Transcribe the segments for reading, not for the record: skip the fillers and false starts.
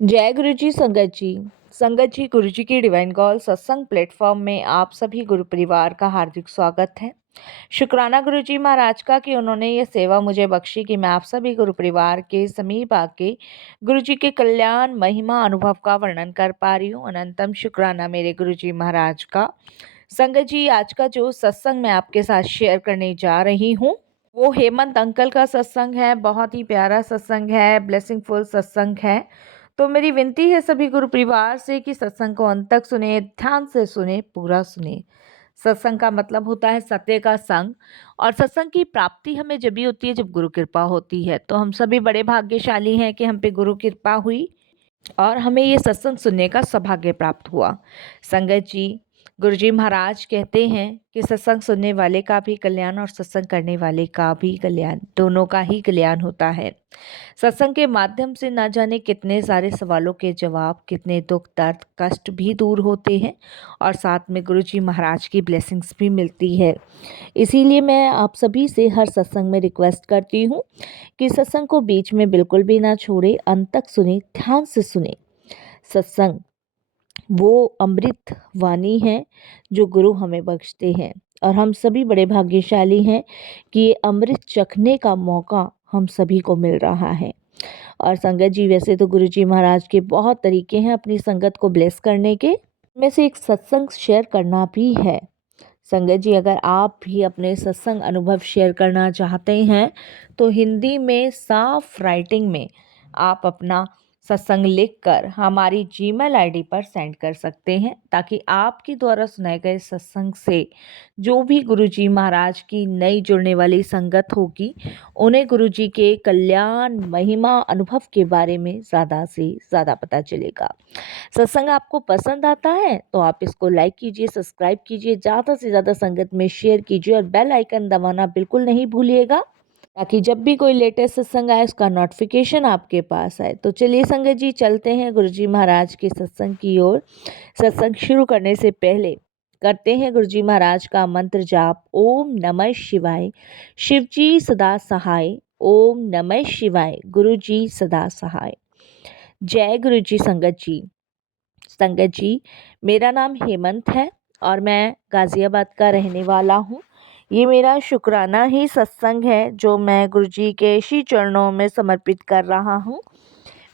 जय गुरु जी संगत जी। संगत जी, गुरु जी की डिवाइन कॉल सत्संग प्लेटफॉर्म में आप सभी गुरु परिवार का हार्दिक स्वागत है। शुक्राना गुरु जी महाराज का कि उन्होंने ये सेवा मुझे बख्शी कि मैं आप सभी गुरु परिवार के समीप आके गुरु जी के कल्याण महिमा अनुभव का वर्णन कर पा रही हूँ। अनंतम शुक्राना मेरे गुरु जी महाराज का। संगत जी, आज का जो सत्संग मैं आपके साथ शेयर करने जा रही हूँ वो हेमंत अंकल का सत्संग है। बहुत ही प्यारा सत्संग है, ब्लेसिंगफुल सत्संग है। तो मेरी विनती है सभी गुरु परिवार से कि सत्संग को अंत तक सुने, ध्यान से सुने, पूरा सुने। सत्संग का मतलब होता है सत्य का संग, और सत्संग की प्राप्ति हमें जब भी होती है जब गुरु कृपा होती है। तो हम सभी बड़े भाग्यशाली हैं कि हम पे गुरु कृपा हुई और हमें ये सत्संग सुनने का सौभाग्य प्राप्त हुआ। संगत जी, गुरुजी महाराज कहते हैं कि सत्संग सुनने वाले का भी कल्याण और सत्संग करने वाले का भी कल्याण, दोनों का ही कल्याण होता है। सत्संग के माध्यम से ना जाने कितने सारे सवालों के जवाब, कितने दुख दर्द कष्ट भी दूर होते हैं और साथ में गुरुजी महाराज की ब्लेसिंग्स भी मिलती है। इसीलिए मैं आप सभी से हर सत्संग में रिक्वेस्ट करती हूँ कि सत्संग को बीच में बिल्कुल भी ना छोड़े, अंत तक सुने, ध्यान से सुने। सत्संग वो अमृत वाणी है जो गुरु हमें बख्शते हैं, और हम सभी बड़े भाग्यशाली हैं कि ये अमृत चखने का मौका हम सभी को मिल रहा है। और संगत जी, वैसे तो गुरु जी महाराज के बहुत तरीके हैं अपनी संगत को ब्लेस करने के, में से एक सत्संग शेयर करना भी है। संगत जी, अगर आप भी अपने सत्संग अनुभव शेयर करना चाहते हैं तो हिंदी में साफ राइटिंग में आप अपना सत्संग लिखकर हमारी जीमेल आईडी पर सेंड कर सकते हैं, ताकि आपके द्वारा सुनाए गए सत्संग से जो भी गुरुजी महाराज की नई जुड़ने वाली संगत होगी उन्हें गुरुजी के कल्याण महिमा अनुभव के बारे में ज़्यादा से ज़्यादा पता चलेगा। सत्संग आपको पसंद आता है तो आप इसको लाइक कीजिए, सब्सक्राइब कीजिए, ज़्यादा से ज़्यादा संगत में शेयर कीजिए और बेल आइकन दबाना बिल्कुल नहीं भूलिएगा, ताकि जब भी कोई लेटेस्ट सत्संग आए उसका नोटिफिकेशन आपके पास आए। तो चलिए संगत जी, चलते हैं गुरुजी महाराज के सत्संग की ओर। सत्संग शुरू करने से पहले करते हैं गुरुजी महाराज का मंत्र जाप। ओम नमः शिवाय, शिवजी सदा सहाय। ओम नमः शिवाय, गुरुजी सदा सहाय। जय गुरुजी। संगत जी, मेरा नाम हेमंत है और मैं गाज़ियाबाद का रहने वाला हूँ। ये मेरा शुक्राना ही सत्संग है जो मैं गुरुजी के श्री चरणों में समर्पित कर रहा हूँ।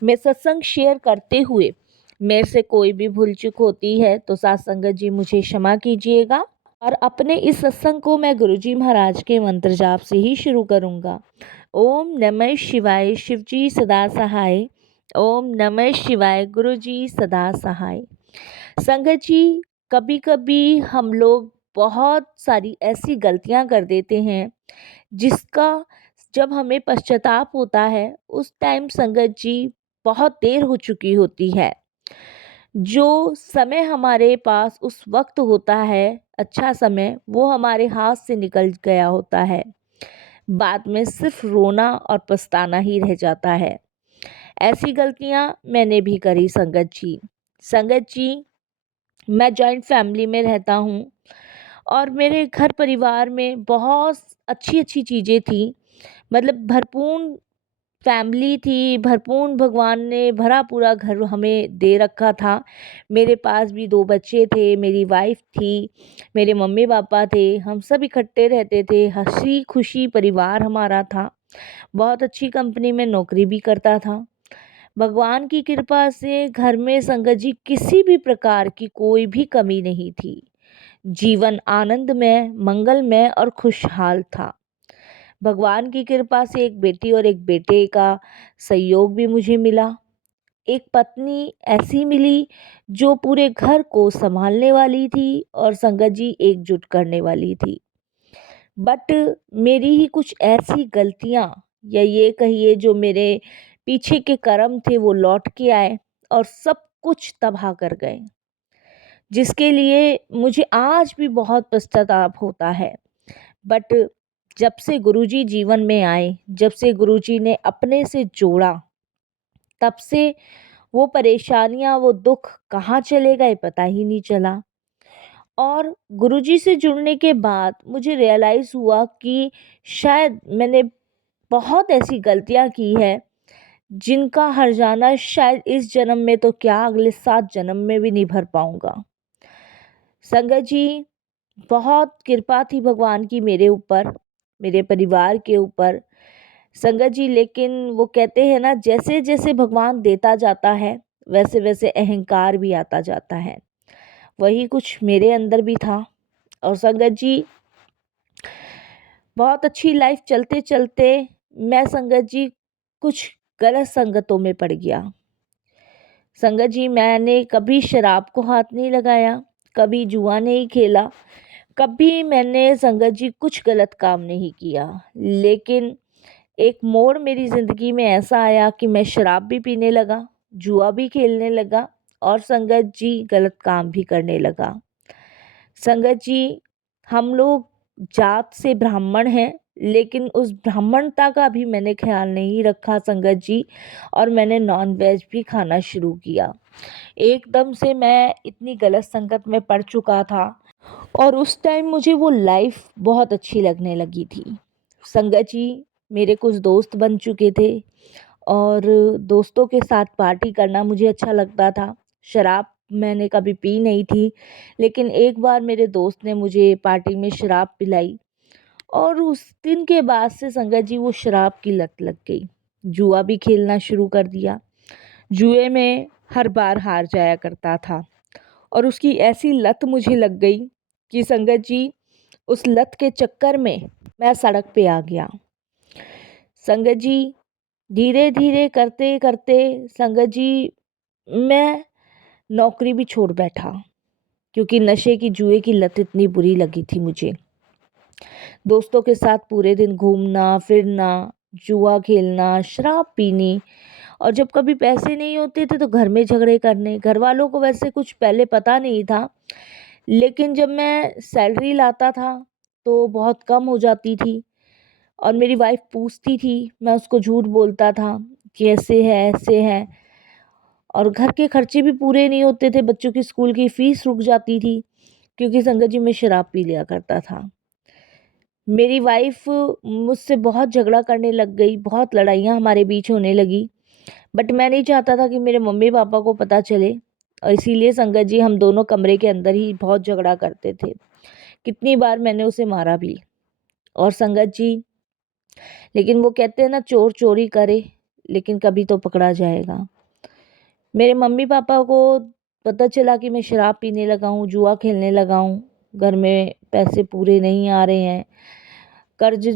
मैं सत्संग शेयर करते हुए मेरे से कोई भी भूल चूक होती है तो साथ संगत जी मुझे क्षमा कीजिएगा। और अपने इस सत्संग को मैं गुरुजी महाराज के मंत्र जाप से ही शुरू करूँगा। ओम नमः शिवाय, शिवजी सदा सहाय। ओम नमः शिवाय, गुरुजी सदा सहाय। संगत जी, कभी कभी हम लोग बहुत सारी ऐसी गलतियां कर देते हैं जिसका जब हमें पश्चाताप होता है उस टाइम संगत जी बहुत देर हो चुकी होती है। जो समय हमारे पास उस वक्त होता है, अच्छा समय, वो हमारे हाथ से निकल गया होता है। बाद में सिर्फ रोना और पछताना ही रह जाता है। ऐसी गलतियां मैंने भी करी संगत जी। संगत जी, मैं जॉइंट फैमिली में रहता हूँ और मेरे घर परिवार में बहुत अच्छी अच्छी चीज़ें थी। मतलब भरपूर फैमिली थी, भरपूर भगवान ने भरा पूरा घर हमें दे रखा था। मेरे पास भी 2 बच्चे थे, मेरी वाइफ़ थी, मेरे मम्मी-पापा थे, हम सब इकट्ठे रहते थे, हँसी-खुशी परिवार हमारा था। बहुत अच्छी कंपनी में नौकरी भी करता था। भगवान की कृपा से घर में संगत जी किसी भी प्रकार की कोई भी कमी नहीं थी। जीवन आनंदमय, मंगलमय और खुशहाल था। भगवान की कृपा से एक बेटी और एक बेटे का सहयोग भी मुझे मिला। एक पत्नी ऐसी मिली जो पूरे घर को संभालने वाली थी और संगत जी एकजुट करने वाली थी। बट मेरी ही कुछ ऐसी गलतियां, या ये कहिए जो मेरे पीछे के कर्म थे, वो लौट के आए और सब कुछ तबाह कर गए, जिसके लिए मुझे आज भी बहुत पश्चाताप होता है। बट जब से गुरुजी जीवन में आए, जब से गुरुजी ने अपने से जोड़ा, तब से वो परेशानियां, वो दुख कहाँ चले गए पता ही नहीं चला। और गुरुजी से जुड़ने के बाद मुझे रियलाइज़ हुआ कि शायद मैंने बहुत ऐसी गलतियां की है जिनका हर जाना शायद इस जन्म में तो क्या अगले 7 जन्म में भी नहीं भर पाऊंगा। संगत जी, बहुत कृपा थी भगवान की मेरे ऊपर, मेरे परिवार के ऊपर। संगत जी, लेकिन वो कहते हैं ना, जैसे जैसे भगवान देता जाता है वैसे वैसे अहंकार भी आता जाता है। वही कुछ मेरे अंदर भी था। और संगत जी, बहुत अच्छी लाइफ चलते चलते मैं संगत जी कुछ गलत संगतों में पड़ गया। संगत जी, मैंने कभी शराब को हाथ नहीं लगाया, कभी जुआ नहीं खेला, कभी मैंने संगत जी कुछ गलत काम नहीं किया। लेकिन एक मोड़ मेरी ज़िंदगी में ऐसा आया कि मैं शराब भी पीने लगा, जुआ भी खेलने लगा और संगत जी गलत काम भी करने लगा। संगत जी, हम लोग जात से ब्राह्मण हैं, लेकिन उस ब्राह्मणता का भी मैंने ख्याल नहीं रखा संगत जी, और मैंने नॉन वेज भी खाना शुरू किया। एकदम से मैं इतनी गलत संगत में पड़ चुका था और उस टाइम मुझे वो लाइफ बहुत अच्छी लगने लगी थी। संगत जी, मेरे कुछ दोस्त बन चुके थे और दोस्तों के साथ पार्टी करना मुझे अच्छा लगता था। शराब मैंने कभी पी नहीं थी, लेकिन एक बार मेरे दोस्त ने मुझे पार्टी में शराब पिलाई और उस दिन के बाद से संगत जी वो शराब की लत लग गई। जुआ भी खेलना शुरू कर दिया। जुए में हर बार हार जाया करता था और उसकी ऐसी लत मुझे लग गई कि संगत जी उस लत के चक्कर में मैं सड़क पे आ गया। संगत जी, धीरे धीरे करते करते संगत जी मैं नौकरी भी छोड़ बैठा, क्योंकि नशे की जुए की लत इतनी बुरी लगी थी मुझे। दोस्तों के साथ पूरे दिन घूमना फिरना, जुआ खेलना, शराब पीनी, और जब कभी पैसे नहीं होते थे तो घर में झगड़े करने। घर वालों को वैसे कुछ पहले पता नहीं था, लेकिन जब मैं सैलरी लाता था तो बहुत कम हो जाती थी और मेरी वाइफ पूछती थी, मैं उसको झूठ बोलता था कि ऐसे है ऐसे है, और घर के खर्चे भी पूरे नहीं होते थे, बच्चों की स्कूल की फ़ीस रुक जाती थी, क्योंकि संगत जी मैं शराब पी लिया करता था। मेरी वाइफ मुझसे बहुत झगड़ा करने लग गई, बहुत लड़ाइयाँ हमारे बीच होने लगी, बट मैं नहीं चाहता था कि मेरे मम्मी पापा को पता चले, और इसीलिए संगत जी हम दोनों कमरे के अंदर ही बहुत झगड़ा करते थे। कितनी बार मैंने उसे मारा भी। और संगत जी, लेकिन वो कहते हैं ना, चोर चोरी करे लेकिन कभी तो पकड़ा जाएगा। मेरे मम्मी पापा को पता चला कि मैं शराब पीने लगा हूँ, जुआ खेलने लगा हूँ, घर में पैसे पूरे नहीं आ रहे हैं, कर्ज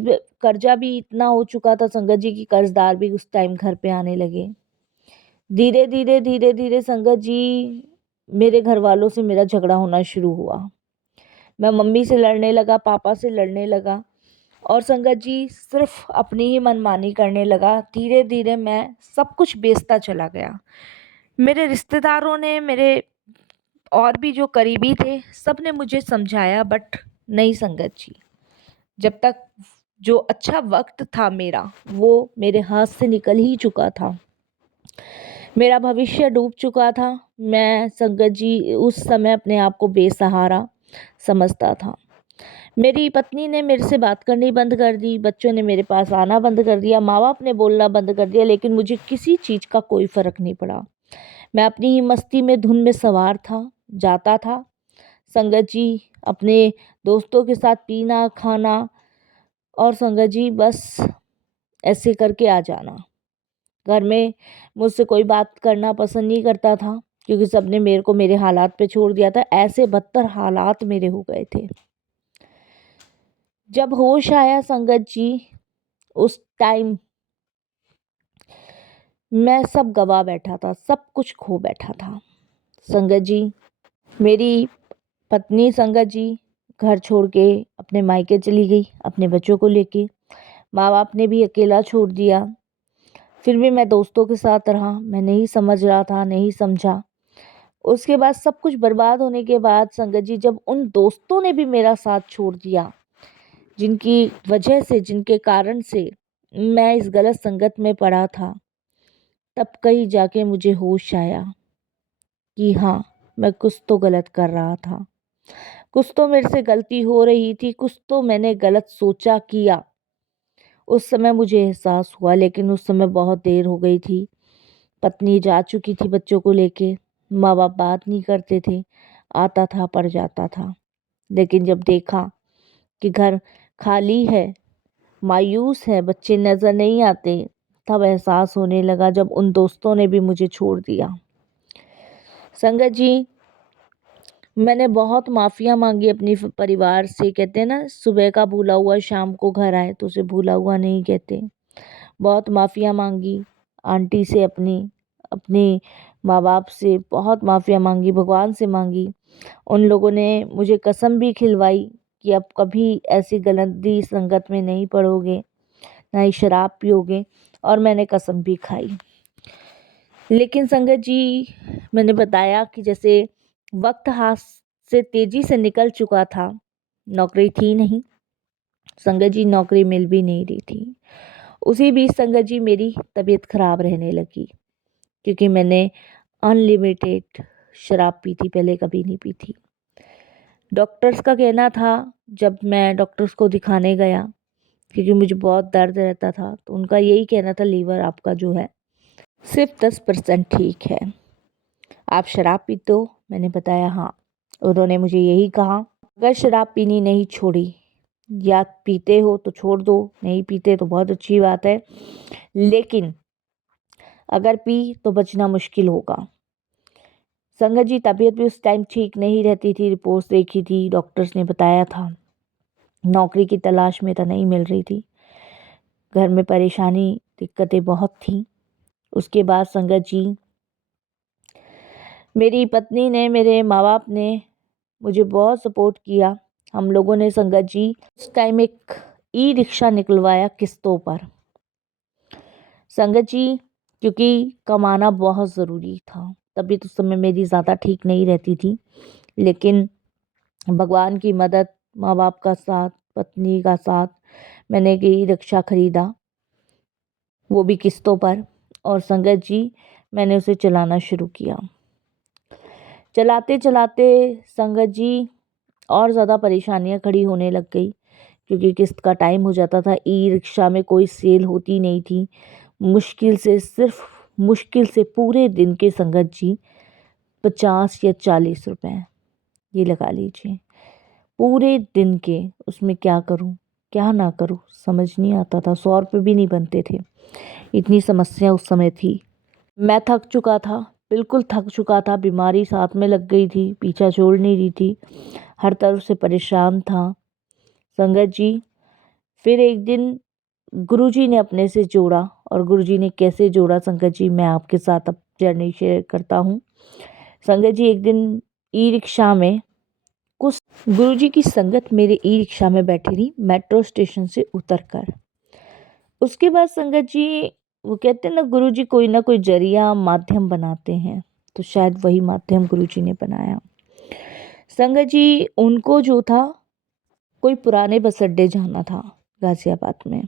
कर्जा भी इतना हो चुका था संगत जी की कर्जदार भी उस टाइम घर पे आने लगे। धीरे धीरे धीरे धीरे संगत जी मेरे घर वालों से मेरा झगड़ा होना शुरू हुआ। मैं मम्मी से लड़ने लगा, पापा से लड़ने लगा, और संगत जी सिर्फ अपनी ही मनमानी करने लगा। धीरे धीरे मैं सब कुछ बेचता चला गया। मेरे रिश्तेदारों ने, मेरे और भी जो करीबी थे, सब ने मुझे समझाया, बट नहीं संगत जी, जब तक जो अच्छा वक्त था मेरा वो मेरे हाथ से निकल ही चुका था, मेरा भविष्य डूब चुका था। मैं संगत जी उस समय अपने आप को बेसहारा समझता था। मेरी पत्नी ने मेरे से बात करनी बंद कर दी, बच्चों ने मेरे पास आना बंद कर दिया, माँ बाप ने बोलना बंद कर दिया, लेकिन मुझे किसी चीज़ का कोई फ़र्क नहीं पड़ा। मैं अपनी ही मस्ती में, धुन में सवार था, जाता था संगत जी, अपने दोस्तों के साथ पीना खाना, और संगत जी बस ऐसे करके आ जाना। घर में मुझसे कोई बात करना पसंद नहीं करता था, क्योंकि सबने मेरे को मेरे हालात पे छोड़ दिया था। ऐसे बदतर हालात मेरे हो गए थे। जब होश आया संगत जी, उस टाइम मैं सब गवा बैठा था, सब कुछ खो बैठा था। संगत जी, मेरी पत्नी संगत जी घर छोड़ के अपने मायके चली गई अपने बच्चों को लेके। माँ बाप ने भी अकेला छोड़ दिया। फिर भी मैं दोस्तों के साथ रहा, मैं नहीं समझ रहा था, नहीं समझा। उसके बाद सब कुछ बर्बाद होने के बाद संगत जी, जब उन दोस्तों ने भी मेरा साथ छोड़ दिया, जिनकी वजह से, जिनके कारण से मैं इस गलत संगत में पड़ा था, तब कहीं जाके मुझे होश आया कि हाँ, मैं कुछ तो गलत कर रहा था, कुछ तो मेरे से गलती हो रही थी, कुछ तो मैंने गलत सोचा किया। उस समय मुझे एहसास हुआ, लेकिन उस समय बहुत देर हो गई थी। पत्नी जा चुकी थी बच्चों को लेके, माँ बाप बात नहीं करते थे, आता था पड़ जाता था। लेकिन जब देखा कि घर खाली है, मायूस है, बच्चे नज़र नहीं आते, तब एहसास होने लगा, जब उन दोस्तों ने भी मुझे छोड़ दिया। संगत जी, मैंने बहुत माफ़ियाँ मांगी अपनी परिवार से। कहते हैं ना, सुबह का भूला हुआ शाम को घर आए तो उसे भूला हुआ नहीं कहते। बहुत माफ़ियाँ मांगी आंटी से, अपने माँ बाप से बहुत माफ़ियाँ मांगी, भगवान से मांगी। उन लोगों ने मुझे कसम भी खिलवाई कि अब कभी ऐसी गंदी संगत में नहीं पड़ोगे, ना ही शराब पियोगे, और मैंने कसम भी खाई। लेकिन संगत जी, मैंने बताया कि जैसे वक्त हाथ से तेजी से निकल चुका था, नौकरी थी नहीं संगत जी, नौकरी मिल भी नहीं रही थी। उसी बीच संगत जी मेरी तबीयत खराब रहने लगी, क्योंकि मैंने अनलिमिटेड शराब पी थी, पहले कभी नहीं पी थी। डॉक्टर्स का कहना था, जब मैं डॉक्टर्स को दिखाने गया, क्योंकि मुझे बहुत दर्द रहता था, तो उनका यही कहना था, लीवर आपका जो है सिर्फ 10% ठीक है, आप शराब पीते हो? मैंने बताया हाँ। उन्होंने मुझे यही कहा, अगर शराब पीनी नहीं छोड़ी, या पीते हो तो छोड़ दो, नहीं पीते तो बहुत अच्छी बात है, लेकिन अगर पी तो बचना मुश्किल होगा। संगत जी, तबीयत भी उस टाइम ठीक नहीं रहती थी, रिपोर्ट्स देखी थी, डॉक्टर्स ने बताया था, नौकरी की तलाश में तो नहीं मिल रही थी, घर में परेशानी दिक्कतें बहुत थी। उसके बाद संगत जी, मेरी पत्नी ने, मेरे माँ बाप ने मुझे बहुत सपोर्ट किया। हम लोगों ने संगत जी उस टाइम एक ई रिक्शा निकलवाया किस्तों पर। संगत जी, क्योंकि कमाना बहुत ज़रूरी था, तबीयत उस समय मेरी ज़्यादा ठीक नहीं रहती थी, लेकिन भगवान की मदद, माँ बाप का साथ, पत्नी का साथ, मैंने एक ई रिक्शा खरीदा, वो भी किस्तों पर। और संगत जी, मैंने उसे चलाना शुरू किया। चलाते चलाते संगत जी, और ज़्यादा परेशानियां खड़ी होने लग गई, क्योंकि किस्त का टाइम हो जाता था। ई रिक्शा में कोई सेल होती नहीं थी। मुश्किल से पूरे दिन के संगत जी 50 या 40 रुपए, ये लगा लीजिए, पूरे दिन के। उसमें क्या करूं क्या ना करूं समझ नहीं आता था। 100 रुपये भी नहीं बनते थे, इतनी समस्या उस समय थी। मैं थक चुका था, बिल्कुल थक चुका था, बीमारी साथ में लग गई थी, पीछा छोड़ नहीं रही थी, हर तरफ से परेशान था संगत जी। फिर एक दिन गुरुजी ने अपने से जोड़ा, और गुरुजी ने कैसे जोड़ा संगत जी, मैं आपके साथ अब जर्नी शेयर करता हूँ। संगत जी, एक दिन ई रिक्शा में कुछ गुरुजी की संगत मेरे ई रिक्शा में बैठी रही, मेट्रो स्टेशन से उतरकर। उसके बाद संगत जी, वो कहते हैं ना, गुरुजी कोई ना कोई जरिया माध्यम बनाते हैं, तो शायद वही माध्यम गुरुजी ने बनाया। संगत जी, उनको जो था, कोई पुराने बस अड्डे जाना था गाजियाबाद में।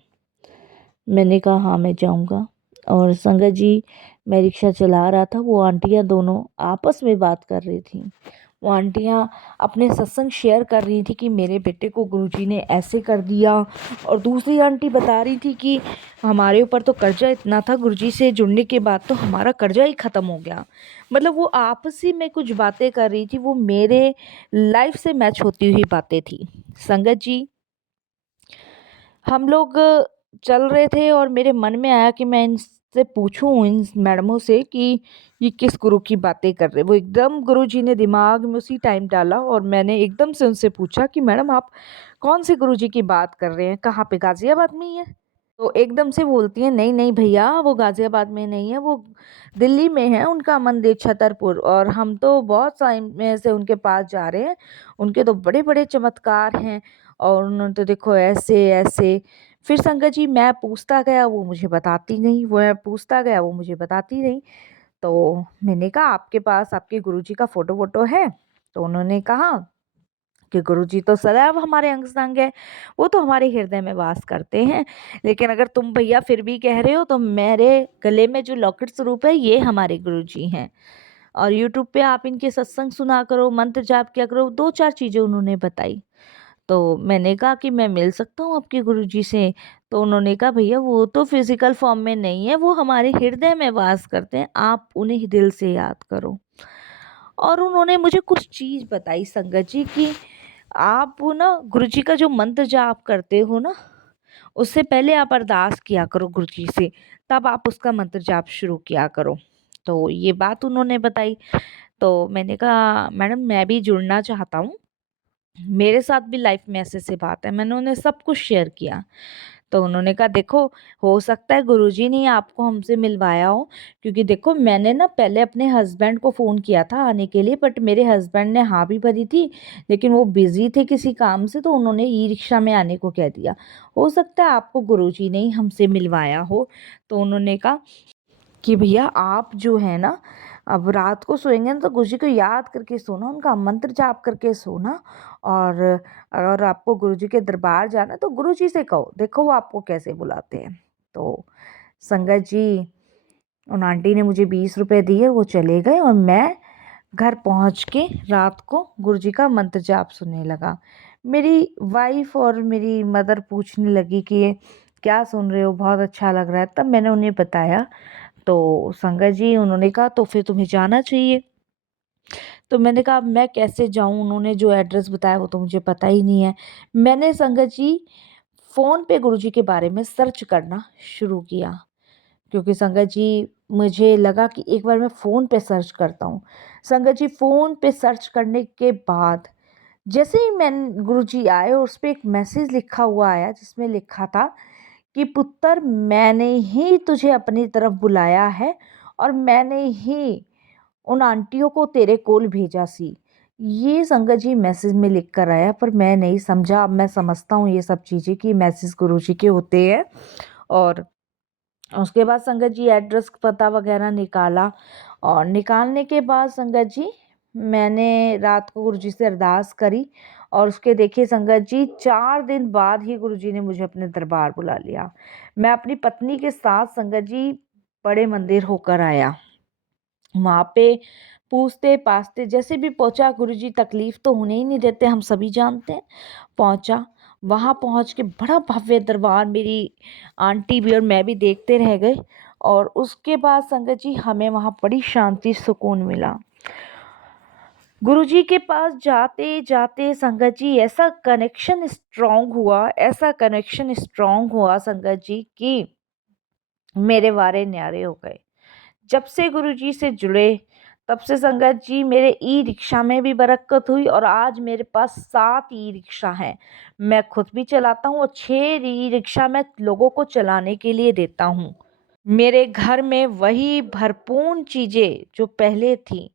मैंने कहा हाँ मैं जाऊंगा। और संगत जी, मैं रिक्शा चला रहा था, वो आंटियां दोनों आपस में बात कर रही थी। वो आंटियां अपने सत्संग शेयर कर रही थी कि मेरे बेटे को गुरुजी ने ऐसे कर दिया, और दूसरी आंटी बता रही थी कि हमारे ऊपर तो कर्जा इतना था, गुरुजी से जुड़ने के बाद तो हमारा कर्जा ही ख़त्म हो गया। मतलब वो आपसी में कुछ बातें कर रही थी, वो मेरे लाइफ से मैच होती हुई बातें थी। संगत जी, हम लोग चल रहे थे, और मेरे मन में आया कि मैं इनसे पूछूं, इन मैडमों से, कि ये किस गुरु की बातें कर रहे। वो एकदम गुरुजी ने दिमाग में उसी टाइम डाला, और मैंने एकदम से उनसे पूछा कि मैडम आप कौन से गुरुजी की बात कर रहे हैं, कहाँ पे, गाजियाबाद में ही है? तो एकदम से बोलती हैं, नहीं नहीं भैया, वो गाजियाबाद में नहीं है, वो दिल्ली में है, उनका मंदिर छतरपुर, और हम तो बहुत टाइम में से उनके पास जा रहे हैं, उनके तो बड़े बड़े चमत्कार हैं, और उन्होंने तो देखो ऐसे ऐसे। फिर संगत जी, मैं पूछता गया, वो मुझे बताती नहीं, वो मैं पूछता गया, वो मुझे बताती नहीं। तो मैंने कहा, आपके पास आपके गुरुजी का फोटो वोटो है? तो उन्होंने कहा कि गुरुजी तो सदैव हमारे अंग संग है, वो तो हमारे हृदय में वास करते हैं, लेकिन अगर तुम भैया फिर भी कह रहे हो, तो मेरे गले में जो लॉकेट स्वरूप है, ये हमारे गुरुजी हैं, और यूट्यूब पे आप इनके सत्संग सुना करो, मंत्र जाप किया करो, 2-4 चीज़ें उन्होंने बताई। तो मैंने कहा कि मैं मिल सकता हूँ आपके गुरुजी से? तो उन्होंने कहा भैया वो तो फिजिकल फॉर्म में नहीं है, वो हमारे हृदय में वास करते हैं, आप उन्हें दिल से याद करो। और उन्होंने मुझे कुछ चीज़ बताई संगत जी कि आप वो ना गुरुजी का जो मंत्र जाप करते हो ना, उससे पहले आप अरदास किया करो गुरुजी से, तब आप उसका मंत्र जाप शुरू किया करो। तो ये बात उन्होंने बताई। तो मैंने कहा मैडम मैं भी जुड़ना चाहता हूँ, मेरे साथ भी लाइफ में ऐसे-ऐसे बात है। मैंने उन्हें सब कुछ शेयर किया। तो उन्होंने कहा देखो, हो सकता है गुरुजी ने आपको हमसे मिलवाया हो, क्योंकि देखो मैंने ना पहले अपने हस्बैंड को फ़ोन किया था आने के लिए, बट मेरे हस्बैंड ने हाँ भी भरी थी, लेकिन वो बिज़ी थे किसी काम से, तो उन्होंने ई-रिक्शा में आने को कह दिया। हो सकता है आपको गुरुजी ने ही हमसे मिलवाया हो। तो उन्होंने कहा कि भैया आप जो है ना, अब रात को सोएंगे ना तो गुरुजी को याद करके सोना, उनका मंत्र जाप करके सोना। और अगर आपको गुरुजी के दरबार जाना है तो गुरुजी से कहो, देखो वो आपको कैसे बुलाते हैं। तो संगत जी, उन आंटी ने मुझे 20 रुपए दिए, वो चले गए और मैं घर पहुंच के रात को गुरुजी का मंत्र जाप सुनने लगा। मेरी वाइफ और मेरी मदर पूछने लगी कि ये क्या सुन रहे हो, बहुत अच्छा लग रहा है। तब मैंने उन्हें बताया। तो संगत जी उन्होंने कहा तो फिर तुम्हें जाना चाहिए। तो मैंने कहा अब मैं कैसे जाऊँ? उन्होंने जो एड्रेस बताया वो तो मुझे पता ही नहीं है। मैंने संगत जी फ़ोन पे गुरुजी के बारे में सर्च करना शुरू किया, क्योंकि संगत जी मुझे लगा कि एक बार मैं फ़ोन पे सर्च करता हूँ। संगत जी फ़ोन पे सर्च करने के बाद जैसे ही गुरुजी आए और उस पे एक मैसेज लिखा हुआ आया जिसमें लिखा था कि पुत्र मैंने ही तुझे अपनी तरफ बुलाया है और मैंने ही उन आंटियों को तेरे कोल भेजा सी। ये संगत जी मैसेज में लिख कर आया, पर मैं नहीं समझा। अब मैं समझता हूँ ये सब चीज़ें कि मैसेज गुरुजी के होते हैं। और उसके बाद संगत जी एड्रेस पता वगैरह निकाला, और निकालने के बाद संगत जी मैंने रात को गुरुजी से अरदास करी। और उसके देखिए संगत जी 4 दिन बाद ही गुरुजी ने मुझे अपने दरबार बुला लिया। मैं अपनी पत्नी के साथ संगत जी बड़े मंदिर होकर आया। वहाँ पे पूछते पाछते जैसे भी पहुँचा, गुरुजी तकलीफ़ तो होने ही नहीं देते, हम सभी जानते हैं। पहुँचा, वहाँ पहुँच के बड़ा भव्य दरबार, मेरी आंटी भी और मैं भी देखते रह गए। और उसके बाद संगत जी हमें वहाँ बड़ी शांति सुकून मिला। गुरुजी के पास जाते-जाते संगत जी ऐसा कनेक्शन स्ट्रॉन्ग हुआ, ऐसा कनेक्शन स्ट्रॉन्ग हुआ संगत जी कि मेरे वारे न्यारे हो गए। जब से गुरुजी से जुड़े तब से संगत जी मेरे ई रिक्शा में भी बरकत हुई, और आज मेरे पास 7 ई रिक्शा हैं। मैं खुद भी चलाता हूँ और 6 ई रिक्शा मैं लोगों को चलाने के लिए देता हूँ। मेरे घर में वही भरपूर चीज़ें जो पहले थी,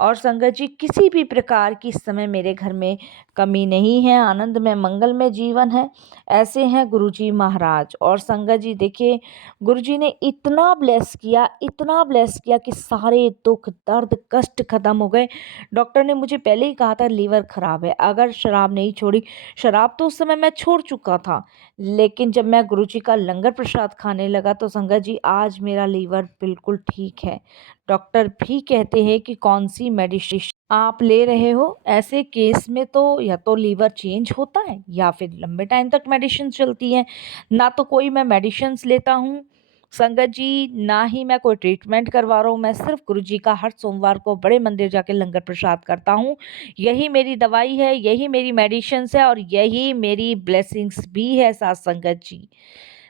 और संगत जी किसी भी प्रकार की इस समय मेरे घर में कमी नहीं है, आनंद में मंगल में जीवन है। ऐसे हैं गुरुजी महाराज। और संगत जी देखिए गुरुजी ने इतना ब्लेस किया कि सारे दुख दर्द कष्ट खत्म हो गए। डॉक्टर ने मुझे पहले ही कहा था लीवर खराब है, अगर शराब नहीं छोड़ी। शराब तो उस समय मैं छोड़ चुका था, लेकिन जब मैं गुरुजी का लंगर प्रसाद खाने लगा तो संगत जी आज मेरा लीवर बिल्कुल ठीक है। डॉक्टर भी कहते हैं कि कौन सी मेडिसिन आप ले रहे हो, ऐसे केस में तो या तो लीवर चेंज होता है या फिर लंबे टाइम तक मेडिसिन चलती हैं। ना तो कोई मैं मेडिसिन लेता हूँ संगत जी, ना ही मैं कोई ट्रीटमेंट करवा रहा हूँ। मैं सिर्फ गुरुजी का हर सोमवार को बड़े मंदिर जाके लंगर प्रसाद करता हूँ। यही मेरी दवाई है, यही मेरी मेडिसिन है, और यही मेरी ब्लेसिंग्स भी है साथ संगत जी।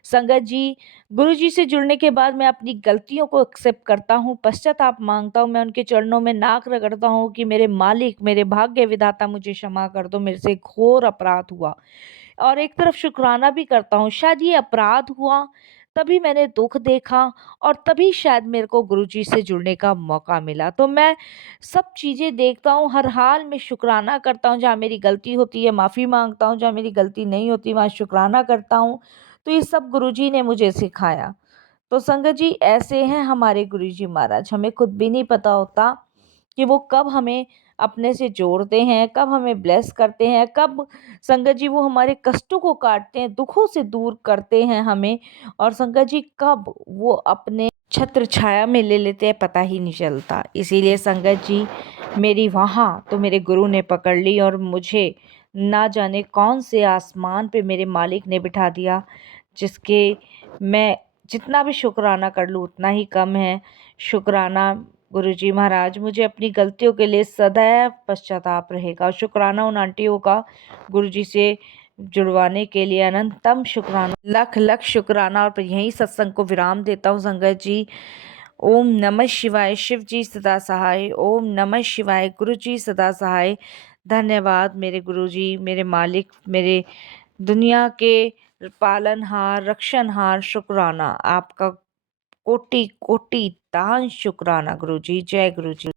संगत जी, गुरुजी से जुड़ने के बाद मैं अपनी गलतियों को एक्सेप्ट करता हूँ, पश्चाताप माँगता हूँ, मैं उनके चरणों में नाक रगड़ता हूँ कि मेरे मालिक, मेरे भाग्य विधाता मुझे क्षमा कर दो, मेरे से घोर अपराध हुआ। और एक तरफ शुक्राना भी करता हूँ, शायद ये अपराध हुआ, तभी मैंने दुःख देखा, और तभी शायद मेरे को गुरुजी से जुड़ने का मौका मिला। तो मैं सब चीज़ें देखता हूँ, हर हाल में शुक्राना करता हूँ, जहाँ मेरी गलती होती है माफ़ी माँगता हूँ, जहाँ मेरी गलती नहीं होती वहाँ शुक्राना करता हूँ। तो ये सब गुरुजी ने मुझे सिखाया। तो संगत जी ऐसे हैं हमारे गुरुजी महाराज, हमें खुद भी नहीं पता होता कि वो कब हमें अपने से जोड़ते हैं, कब हमें ब्लेस करते हैं, कब संगत जी वो हमारे कष्टों को काटते हैं, दुखों से दूर करते हैं हमें, और संगत जी कब वो अपने छत्र छाया में ले लेते हैं पता ही नहीं चलता। इसीलिए संगत जी मेरी वहाँ तो मेरे गुरु ने पकड़ ली और मुझे ना जाने कौन से आसमान पे मेरे मालिक ने बिठा दिया, जिसके मैं जितना भी शुक्राना कर लूँ उतना ही कम है। शुक्राना गुरुजी महाराज, मुझे अपनी गलतियों के लिए सदैव पश्चाताप रहेगा। शुक्राना उन आंटियों का गुरुजी से जुड़वाने के लिए अनंतम शुक्राना, लख लख शुक्राना। और यहीं सत्संग को विराम देता हूँ संगत जी। ओम नमः शिवाय। शिव जी सदा सहाय। ओम नमः शिवाय। गुरु जी सदा सहाय। धन्यवाद मेरे गुरु जी, मेरे मालिक, मेरे दुनिया के पालनहार, रक्षणहार। शुक्राना आपका, कोटि कोटि तान शुक्राना गुरु जी। जय गुरु जी।